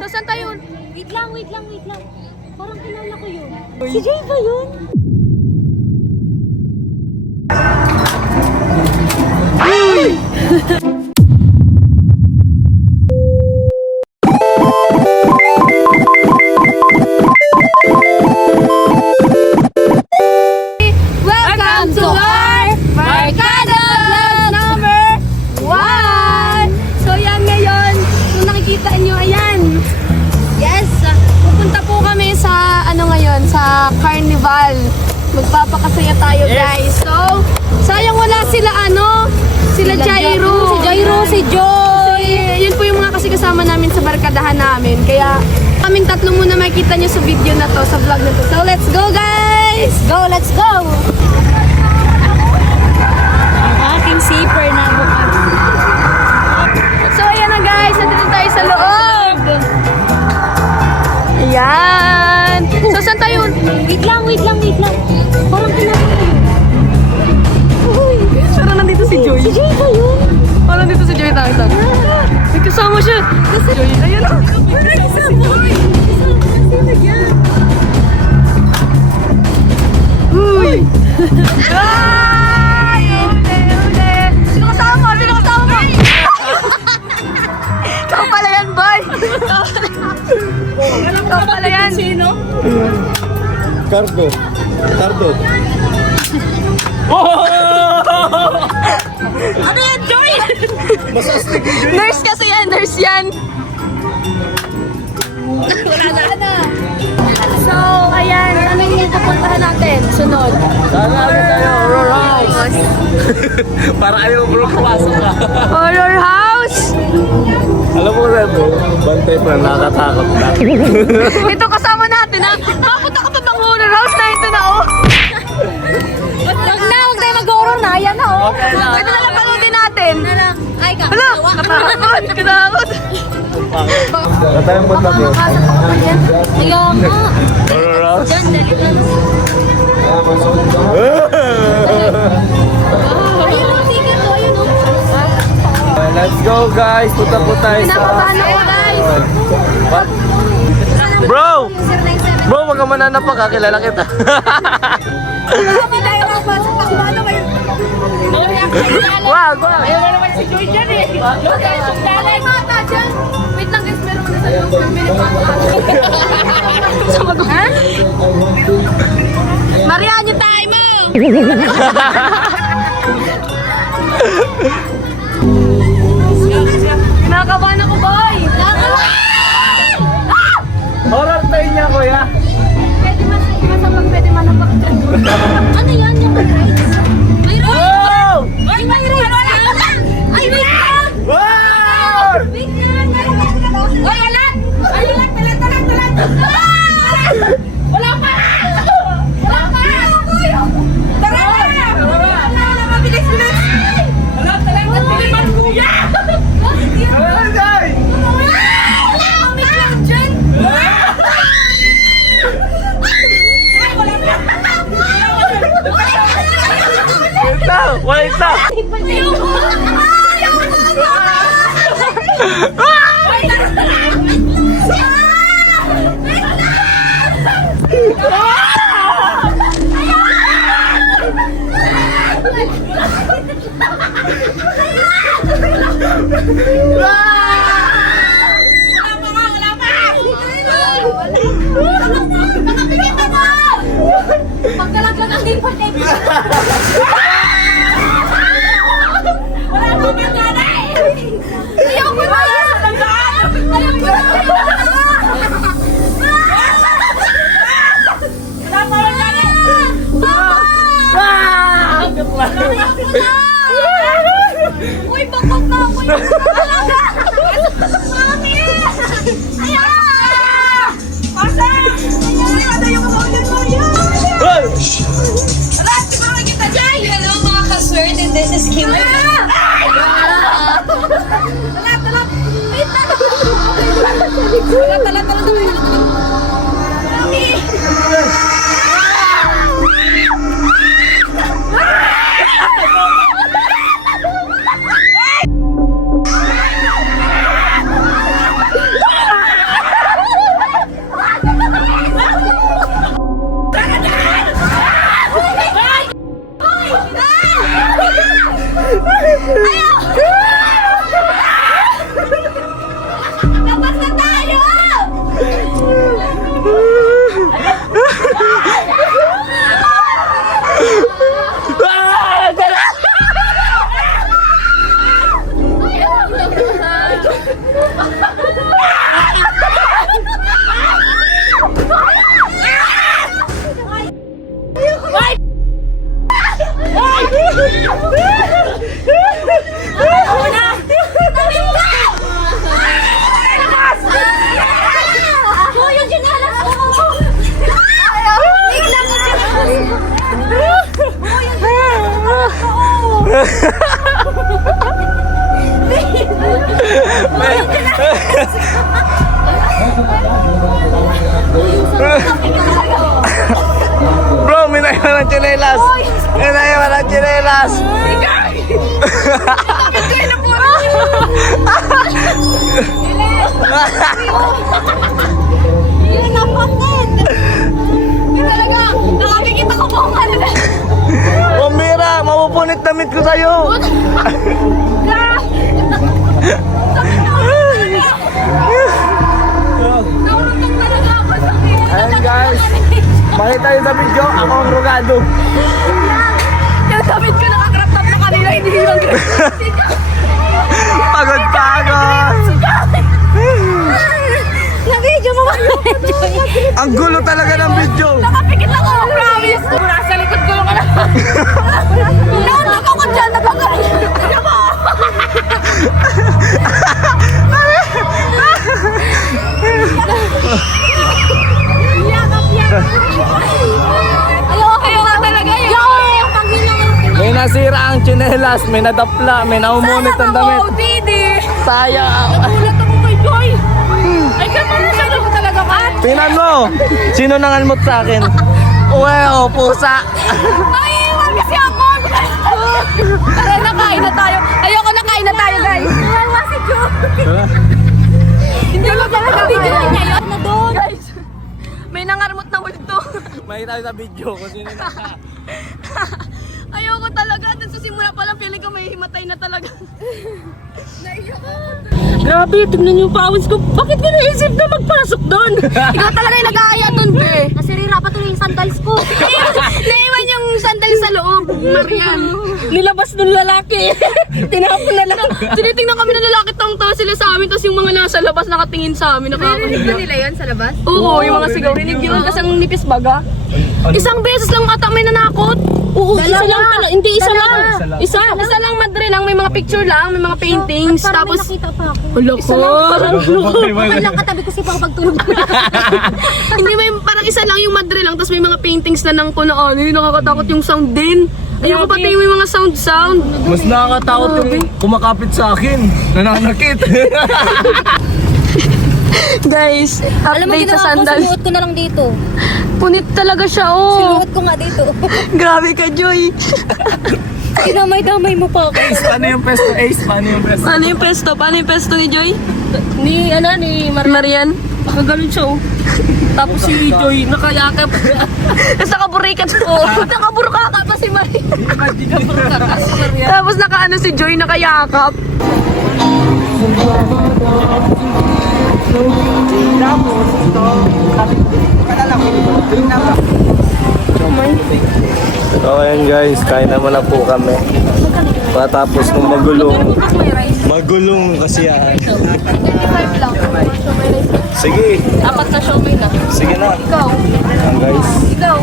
So, saan tayo? Wait lang. Parang kilala ko yun. Si Jay ba yun? Welcome to our Barkada Vlog number 1! So yan ngayon, kung nakikita nyo, ayan. Yes! Pupunta po kami sa, ngayon, sa Carnival. Magpapakasaya tayo, guys. So, sayang wala sila, sila Jairo. Si Jairo, si Joy. Yun po yung mga kasi kasama namin sa barkadahan namin. Kaya, kaming tatlo muna makikita nyo sa video na to, sa vlog na to. So, let's go, guys! Let's go! Ang aking zipper na bukas. So, ayan na guys. Nandito tayo sa loob. Ayan. So, saan tayo? Wait lang. Parang kilala ko yun. Uy! Pero nandito si Joy. Si Jay ba yun? Oh, nandito si Joy tayo. May kasama siya. Si Joy. Ayan o. May kasama. Uy! Ay! Uli! Sino kasama mo? Ikaw pala yan, boy! Ikaw pala yan. Sino? Cardo. Ano yan, Joy? Masastig yung Joy. Nurse kasi yan, nurse yan. Wala na. So, ayan. Ano yung pupuntahan natin? Sunod. Sana agad tayo, Horror House. Para ayaw bro, pumasok ka. Horror house! Alam mo rin bro, bantay pa, nakakatakot na. Ito kasama natin, ha? Bakit ako ito ng horror house na ito na, oh? Huwag tayo mag-horror na. Ayan na, oh. Okay na. Ito na lang panoodin natin. Ay, Hala! Katakot! Saan tayo punta bro? Ayaw nga. Horror House? Diyan, dali lang. Ayun, oh, ticket, oh. Ayun, oh. Let's go guys, punta po tayo sa... Pinapabahan ako, guys. What? Bro! Bro, wag ka mananap pa, kakilala kita. Wag! Ayaw mo naman si Joy dyan, eh. Dalay mata dyan. Wait lang, guys. Meron ko na sa loob. Minute mata. Ha? Marihan yung tayo mo! Kinakabahan ako, boy! Horror tayo niya, kuya. Pwede manapak dyan. Ano yan yung rides? May rides? Wow! Ay, may rides! Ay, wait lang! Wow! Wait lang! Oy, alat! Ay, talat! Wala pa! Tara na! Mabilis! Talat! Pilipan, kuya! Ano guys? Wala! May clown dyan! Ay, wala pa! Wait lang! Pagkalaglag ang lipat eh! Wala nang nanay! Ayoko na! Ayoko na! Wala pa rin nanay! Uy, bakok na ako! Mami! Ayan! Pasa! Ayan! Ano yung kaulit mo? Ayan! Alam, siguro kita dyan! Hello mga ka-swerte, this is Kim. Talat! Wait na! Talat! Mami! Bro, may naiwan ng tsinelas. May naiwan ng tsinelas. Hindi napatid. Hindi talaga. Nakakikita ko po ang kanila. Pambira, mapupunit damit ko sa'yo. Naulutang talaga ako sa Ayan guys, makita nyo sa video, ako ang rugado. Yung damit ko nakakrap top na kanila, hindi yung Pagod-pagod. Na-video mo ba? Ang gulo talaga ng video. Nakapikit ako, promise. Nasa likod ko lang ka na. Nauntok ako dyan, nagkakaroon. Ako! Yakap yan. Ayoko talaga yun. Yung panghilang. May nasira ang tsinelas, may nadapla, may naumunit ang damit. Sana Didi. Sayang. Nagulat ako kay Joy. Ay, kaya ko talaga ka. Tingnan mo, sino nangalmot sa akin? Uwe, pusa. Naiiwan kasi ako. Tara, nakain na tayo. Ayoko, nakain na tayo, guys. Naiiwan si Joy. Hindi mo talaga video niya yun na doon. Guys, may nangarmot na multo. Makita nyo sa video kung sino na. Ayoko talaga. Dun sa simula pa lang, feeling ko may himatay na talaga. Grabe, tignan niyo yung pawis ko. Bakit ka naisip na magpasok doon? Ikaw talaga yung nag-aaya doon, be. Nasirira pa tuloy yung sandals ko. Naiwan yung sandal sa loob, Marian. Nilabas ng lalaki. Tinapon na lang. Tinitingnan kami ng lalaki, tawang-tawa sila sa amin. Tapos yung mga nasa labas nakatingin sa amin. Narinig ba nila yan sa labas? Oo, yung mga sigaw. Rinig yun kasi ang nipis baga. Isang beses lang ata may nanakot. Oo, isa lang pala. Hindi, isa lang. Isa lang, madre lang. May mga picture lang, may mga paintings. Parang may Tapos, nakita pa ako. wala ko. Bakit lang katabi ko si Pang pagtulog ko. Hindi, may parang isa lang yung madre lang. Tapos may mga paintings na nang kung ano. Yung nakakatakot yung sound din. Ayoko pati yung mga sound. Mas nakakatakot yung kumakapit sa akin. Nananakit. Guys, Alam mo, update sa ginawa ko, sandals. sinuot ko na lang dito. Punit talaga siya, oh. Sinuot ko nga dito. Grabe ka, Joy. Dinamay-damay mo pa ako. Paano yung pesto? Ace, paano yung pesto? Paano yung pesto ni Joy? Ni Marian. Nakaganon siya, oh. Tapos si Joy, nakayakap. Tapos nakaburikat po. Nakaburkaka pa si Marian. Tapos nakaano si Joy, nakayakap. So ayan guys, kain naman na po kami. Patapos ng magulong kasiyahan. 25 lang. Sige, Apat na siomay na. sige na. Ikaw. Ayan guys. Ikaw.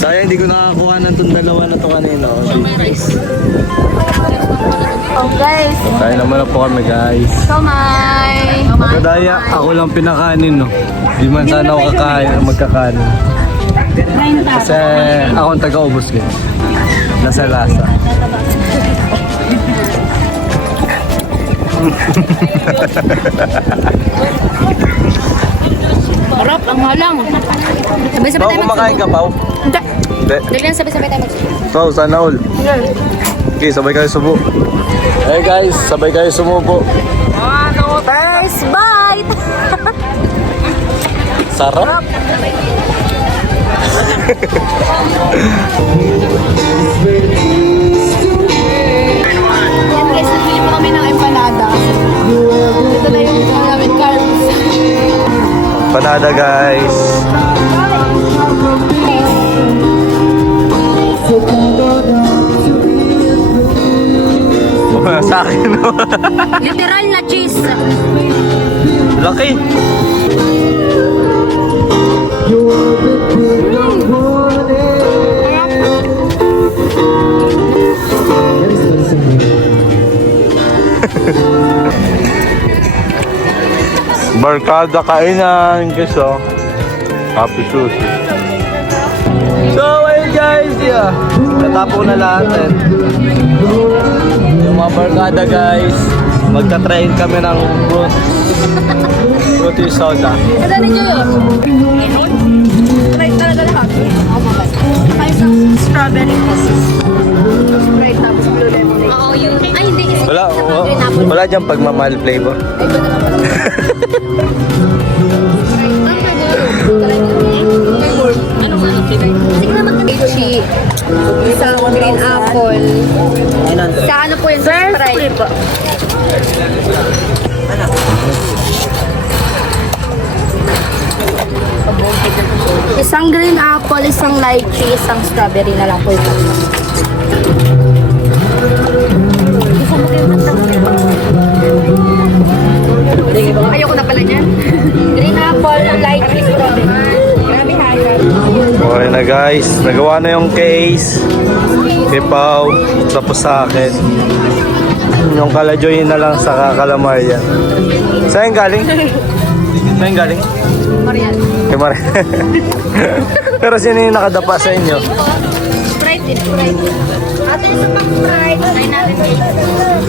Sayang hindi ko nakakuha ng itong dalawa na to kanina. Oh, guys. So, kain naman na po kami guys. Siomay. Kadaya, ako lang pinakanin no. Di man sana ako magkakanin. Kasi ako ang taga-ubos ko. Nasa lasa. Harap, ang halang. Sabay-sabay Pao, tayo kumakain ka, Pao? Hindi. Hindi. Dali lang, sabay-sabay tayo magsubo. Pao, sana all. Okay, sabay kayo subo. Hey guys, sabay kayo sumubo. First bite! Sarap. Yan guys, nabili po kami ng empanada. Ito na yung namin carbs. Panada guys. Sa akin no. Literal na cheese. Laki. Barkada kainan gusto. Happy sushi. So ayun guys, yeah. Natapo na lahat eh. Yung mga barkada guys, magta-train kami ng fruits Smoothie soda. Ito na yun. Try talaga lahat. Kayo sa strawberry kisses. Sprite tapos blue lemonade. Oo, yun. Ay, hindi. Wala dyan pagmamahal flavor. Sige na mag-lychee. Isang green apple. Sa ano po yun? Sir, Sprite po. Isang green apple, isang lychee, isang strawberry na lang po ito. Ayoko na pala niyan. Green apple, lychee, strawberry. Grabe hayag. Okay na guys, nagawa na yung case. Kay Pao, tapos sa akin. Yung kalajoy na lang sa kakalamar yan. Saan galing? Saan galing? Marian. Kay Mar. Pero sino yung nakadapa sa inyo? Sprite, Sprite. Ate, isa pang Sprite. Try natin.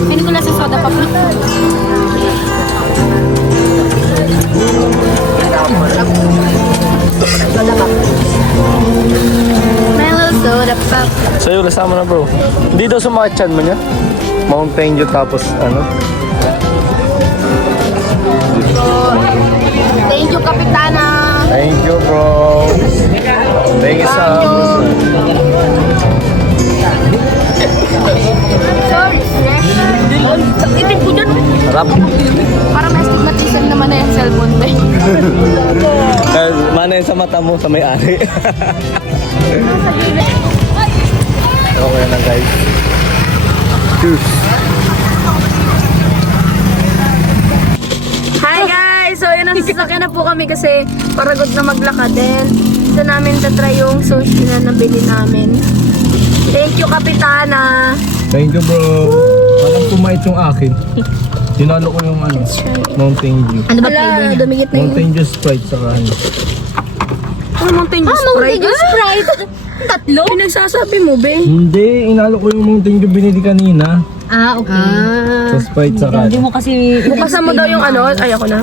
Hindi ko na sa soda pa po. Soda pop. Mellow soda pop. Sa'yo kasama na bro. Hindi daw sumakachan mo niya? Mountain Dew tapos ano? Thank you, Kapitana. Thank you bro. Thank you so much. Sorry. Itin ko dyan. Harap. Parang may stigmatism naman na yung cellphone ba? Mana yun sa mata mo sa may-ari. Okay na guys. Cheers. Hi guys! So yun, nasasakyan na po kami kasi paragod na maglakad din. Gusto namin tatry yung sushi na nabili namin. Thank you, Kapitana! Thank you bro. Walang kumait yung akin. Tinalo ko yung ano, Mountain Dew. Ano ba flavor niya? Dumigit na yun. Mountain Dew Sprite saka ano. Ano Mountain Dew Sprite? Mountain Dew Sprite? Tatlo? Pinagsasabi mo, be? Hindi, inalo ko yung Mountain Dew binili kanina. Ah, okay. Sa Sprite saka Hindi mo kasi... Bukasan mo daw yung ano. Ay, ako na.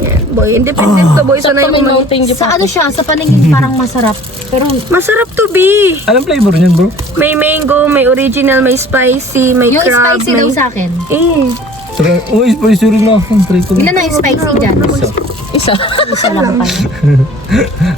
Yan, boy, independent to boy. Sanay mo Sa ano siya, sa paningin parang masarap. Pero Masarap to be. Anong flavor niyan bro? May mango, may original, may spicy, may yung crab, spicy may... daw sa akin. Uy, spicy rin ako. Try ko. Ilan na yung spicy dyan? Isa. Isa lang pala.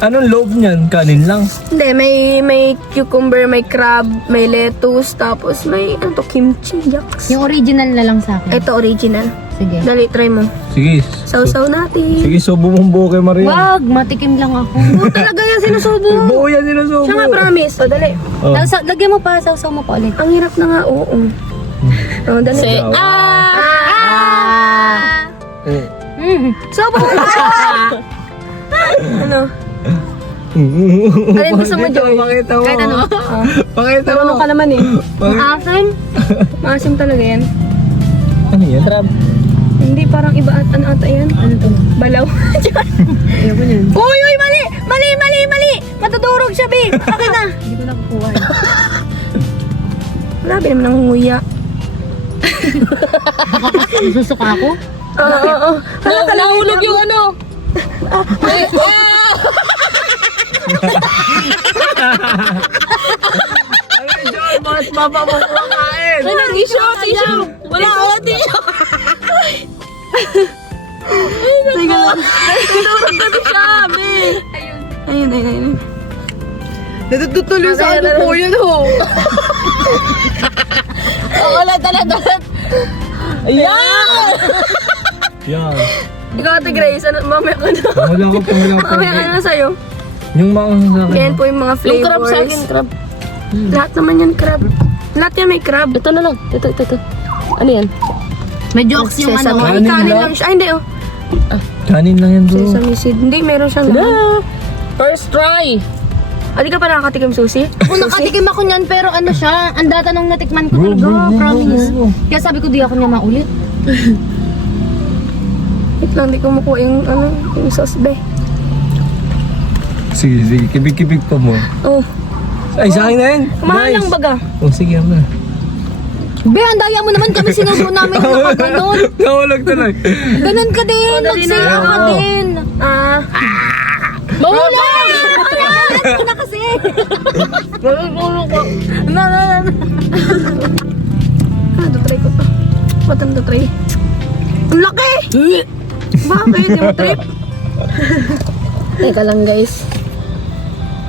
Anong loob niyan? Kanin lang. Hindi, may cucumber, may crab, may lettuce, tapos may ano to, kimchi, yaks. Yung original na lang sa akin. Ito original. Sige. Dali, try mo. Sige. Sausaw natin. Sige, subo mong buo kay Maria. Wag, matikim lang ako. Oo, talaga yan sinusubo. Buo yan sinusubo. Siya nga promise. O, dali. Oh. Lagyan mo pa, sausaw mo pa ulit. Ang hirap na nga, oo. O, dali. Sobo mo pa. Ano? Alin gusto mo, Joy? Pakita mo. Kahit ano? Pakita mo. Marunong ka naman eh. Ang akin? Maasim talaga yan. Ano yan? Crab. Hindi, parang iba at ano ata yan. Ano to? Balaw. Ayoko niyan. Uy, uy, mali! Mali, mali, mali! Matudurog siya, babe! Akin na! Hindi ko nakukuha eh. Grabe naman ang nguya. Susuka ako? Oo. Nahulog yung ano? Ay, John, bakit baba mo kumakain? Ano, tissue? Wala ako na tissue. Teka lang. Tinurog na siya, babe! Ayun. Natutuloy sa ano po yun, ho! Ulat. Ayan! Yan. Ikaw, Ate Grace, ano, mamaya ka na. Wala ko pa. Mamaya ka na sa'yo. Yung maang sa akin. Yan po yung mga flavors. Yung crab sa akin, crab. Lahat naman yan crab. Lahat yan may crab. Ito na lang. Ito. Ano yan? May jokes yung ano. Kanin Kanin lang. lang siya. Ay, hindi, oh. Kanin lang yan bro. Sesame seed. Hindi, meron siyang laman. First try. Di ka pa nakakatikim susi? Kung nakatikim ako niyan, pero ano siya, ang data nung natikman ko talaga, promise. Kaya sabi ko, di ako niya maulit. Wait lang, di ko makuha yung, yung sauce, be. Sige. Kibig-kibig pa mo. Oh. Ay, sa akin na yan. Mahal lang baga. Oh, sige, ama. Be, ang daya mo naman kami sinubo namin mga ganon. Nahulog tuloy. Ganon ka din. Magsaya ka din. Mahulog! Ano na kasi? Mahulog ko. Try ko to. Ba't ang try? Ang laki! Bakit? Di mo trip? Teka lang guys.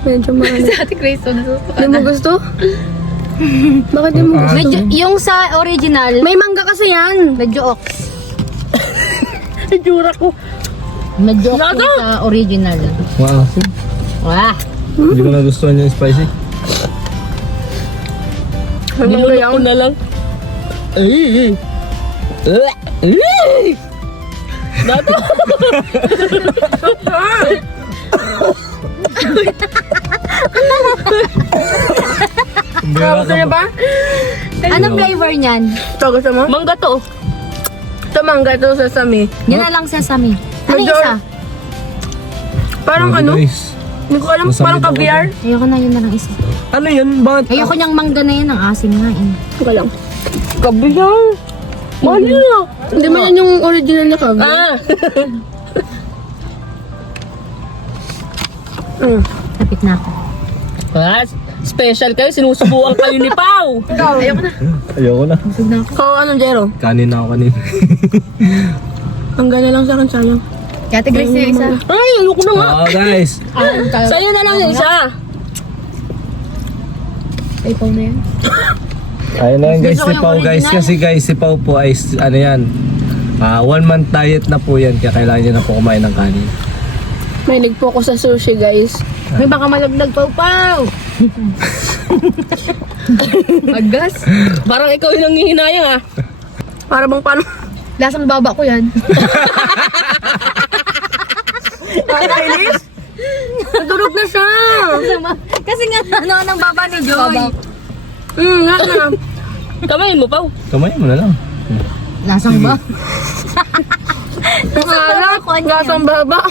Medyo marami. Si Ate Grace, di mo gusto? Bakit di mo gusto? Medyo, yung sa original, may mangga kasi yan. Medyo ox. Jura ko. Medyo ox yung sa original. Wow. Wah! Hindi ko nagustuhan yung spicy. Nilulok ko na lang. Dato! Gusto niya ba? Anong flavor niyan? Ito, gusto mo? Mangga to. Ito mangga, ito sesame. Yan na lang sesame. Ano Medyo- isa? Parang ano? Guys. Hindi ko alam, Masama parang daw caviar. Ayoko na, yun na lang isa. Ano yun? Bakit? Ayoko niyang mangga na yan, ang asim nga eh. Hindi ko alam. Caviar? Mahal na. Hindi man yan yung original na caviar. Lapit na ako. Special kayo, sinusubukan kayo ni Pao. Ayoko na. Ayoko na. Busog na ako. Ikaw, anong Jero? Kanin na ako kanina. Ang gana lang sa akin, sayang. Kaya Ate Grace yung isa. Ay, ayoko na nga. Oo guys. Sa'yo na lang yung isa. Ay, pao na yan. Ayun na yan guys, Gusto ko si yung Pao guys. original. Kasi guys, si Pao po ay ano yan. 1 month diet na po yan. Kaya kailangan niya na po kumain ng kanin. Mahilig po ako sa sushi, guys. May baka malaglag pao-pao. Agas. Parang ikaw yung nangihinayang, ah. Para bang paano? Lasang baba ko yan. Nakakainis? Nadurog na siya. Kasi nga, ano ng baba ni Joy. Nga na. Kamay mo, Pao. Kumain mo na lang. Lasang ba? Nakalat. Gasang baba.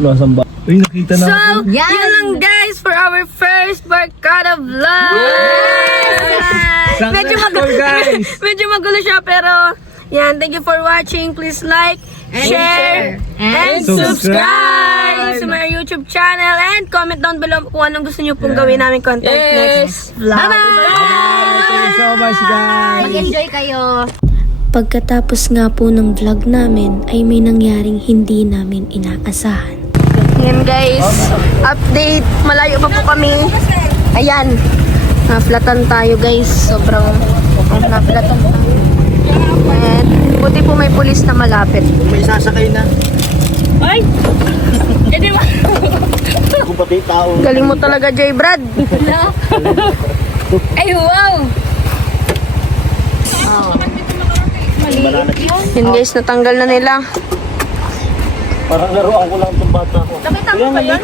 Lasang ba? Uy, nakita na So, ako. Yan. yun lang guys for our first Barkada vlog. Yes! Medyo Successful, guys. medyo magulo siya pero yan, thank you for watching. Please like, share, and subscribe sa my YouTube channel and comment down below kung anong gusto niyo pong gawin namin content next vlog. Thank you so much guys. Mag-enjoy kayo. Pagkatapos nga po ng vlog namin ay may nangyaring hindi namin inaasahan. Ngayon guys, update. Malayo pa po kami. Ayan. Naflatan tayo guys. Sobrang naflatan tayo. And buti po may pulis na malapit. May sasakay na. Ay! Hindi ba? Kung pati tao. Galing mo talaga, Joy Brad. Ay, wow! Yun guys, natanggal na nila. Parang laruan ko lang itong bata ko. Nakita mo ba yun?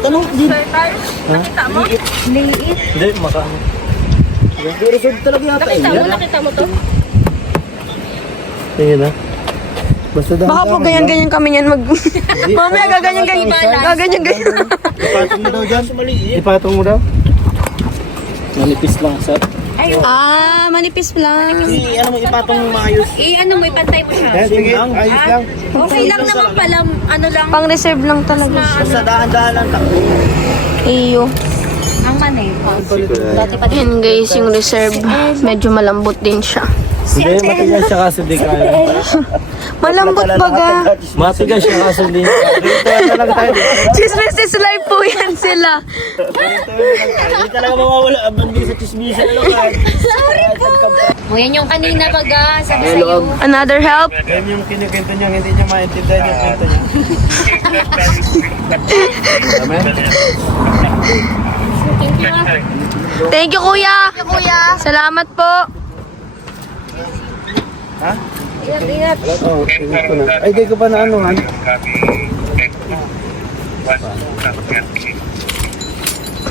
Nakita mo? Liit. Hindi, makaano. Reserve talaga yata. Nakita mo to? Tingin na. Basta daw. Baka po ganyan-ganyan kami yan mag... Mamaya gaganyan-ganyan. Gaganyan-ganyan. Ipatong mo daw dyan. Ipatong mo daw. Manipis lang, sir. Manipis lang. Ano mo ipatong mo maayos. Ano mo, ipantay mo siya. Sige lang, ayos lang. Okay lang naman pala, ano lang. Pang-reserve lang talaga. Basta dahan-dahan lang takbo. Iyo. Ang manay. Dati pa din. Yan guys, yung reserve. Medyo malambot din siya. Hindi, matigas siya kasi di kaya. Malambot baga. Matigas siya kasi di. Dito na lang tayo. Chismis is life po yan sila. Hindi talaga mawawala. Bandi sa chismisa na lang. O, yan yung kanina baga, sabi sa'yo. Another help. Yan yung kinukwento niya, hindi niya maintindihan yung kwento niya. Amen? Thank you, kuya. Salamat po. Ha? Ingat. Oo, ingat ko na. Ay, di ko pa na ano, han?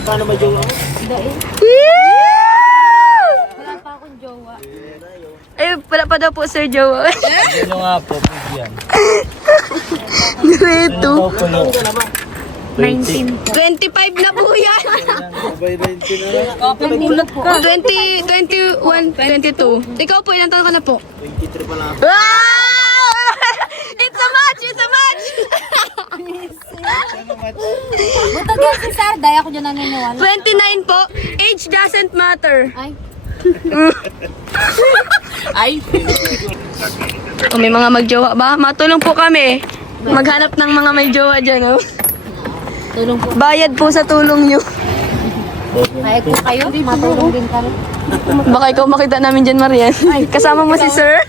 Paano ba jowa? Wala pa akong jowa. Ay, wala pa daw po, Sir Joe. Ano nga po, yan. Dito. Puno. 19 po. 25 na po yan. Sabay 19 na lang. 20, 21, 22. Ikaw po, ilang taon ka na po? 23 pa lang. Wow! It's a match! It's a match! Butagyan si Sir, daya ko dyan naniniwala. 29 po. Age doesn't matter. Ay. Ay. Kung may mga magjowa ba, matulong po kami. Maghanap ng mga may jowa dyan, oh. Tulong po. Bayad po sa tulong nyo. Kahit po kayo, matulong din kami. Baka ikaw makita namin dyan, Marian. Kasama mo si Sir.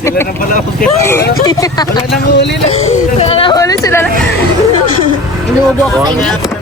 Sila na pala Wala nang huli lang. Wala sila. Inuubo ako sa inyo.